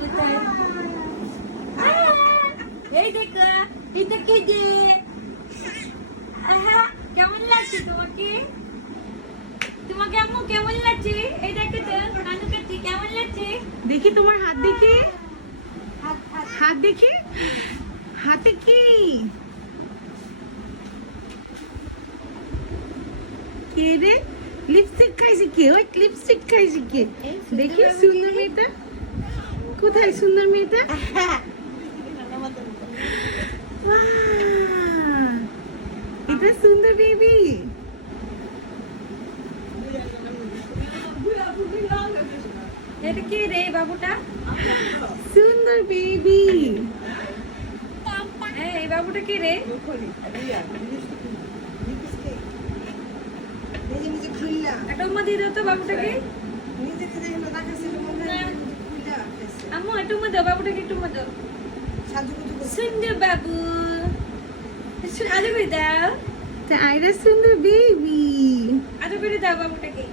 কোথায়? এই দেখো, এটা কে যে? আহা, কেমন লাগছে তোমাকে? তোমাকে আম্মু কেমন লাগছে? এই দেখো তো, কানু কাচ্চি কেমন লাগছে? দেখি তোমার হাত দেখি, হাত হাত হাত দেখি, হাতে কি? কে রে? লিপস্টিক খাইছে কে? ওই লিপস্টিক খাইছে কে? দেখি সুন্দর মেয়েটা কোথায়? সুন্দর মেয়েটা Wow! এটা সুন্দর বেবি। এটা কে রে বাবুটা? সুন্দর বেবি। এই বাবুটা কে রে? একটা উম্মা দিয়ে দাও তো বাবুটাকে। আম্মু একটু উম্মা দাও, বাবুটাকে একটু উম্মা দাও। সুন্দর বাবু, আদর করে দাও, আইরা সুন্দর বেবি। আদর করে দাও বাবুটাকে।